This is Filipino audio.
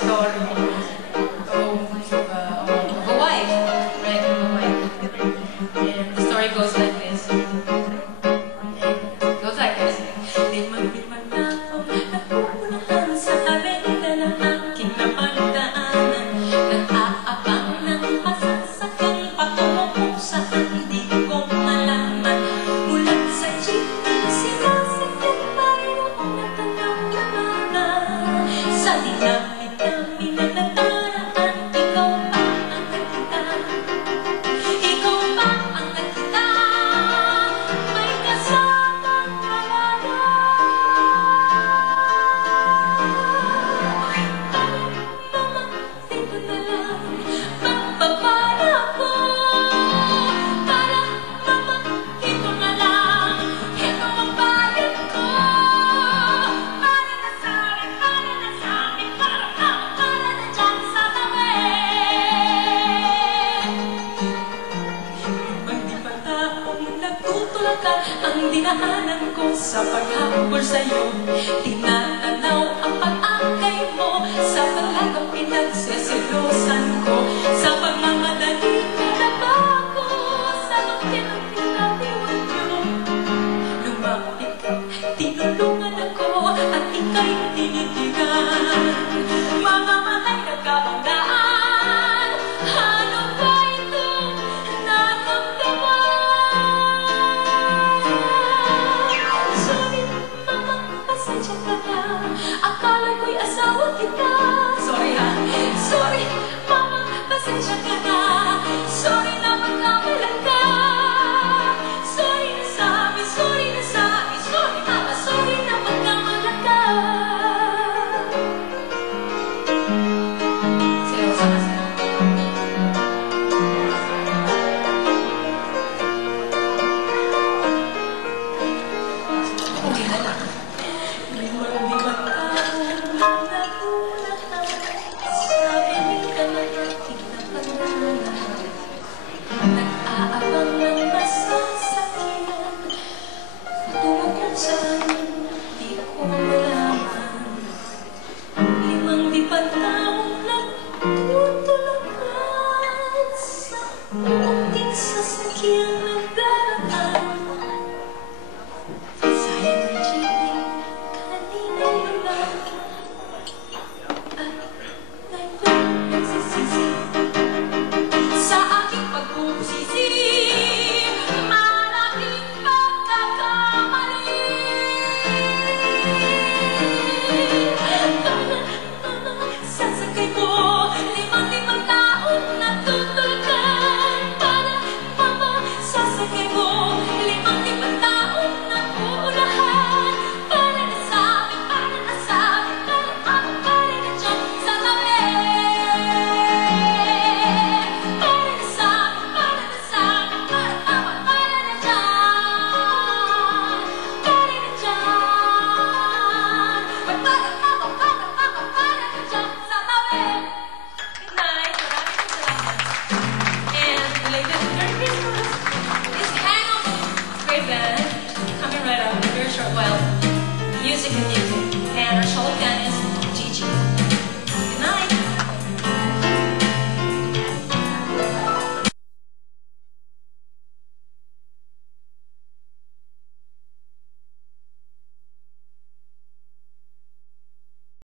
story of a wife, right? Of a wife. And the story goes like this. It goes like this. Limang-limang na akong napupunahan sa arena ng aking napagdaanan. Nag-aabang ng masasakyan patungo kung saan hindi ko malaman. Mulat sa jeep, sinasakyan mayroong natanaw-tanaw. Sa dinamit-dami na nadaraan, ikaw pa ang nakita. Ikaw pa ang nakita. May kasamang alala. Mama, dito na lang magpapala ko. Para, mama, dito na lang. Ito ang bayad ko. Para na sa akin, para na sa akin, para na dyan sa tabi. Hindi pa taong nagtutulakan ang dinaanan ko sa paghabol sa'yo. Tinatanaw ang pag-akay mo sa talagang pinagseselosan ko. Sa pagmamadali ko na bago sa magkinang tinatiwan nyo. Lumapit ka, tinulungan ako at ika'y tinitigan. Mamamatay na kabanggaan, ano ba itong nakamdaman? Sorry, mama, pasensya ka na. Akala ko'y asawa kita. Sorry ha. Sorry, mama, pasensya ka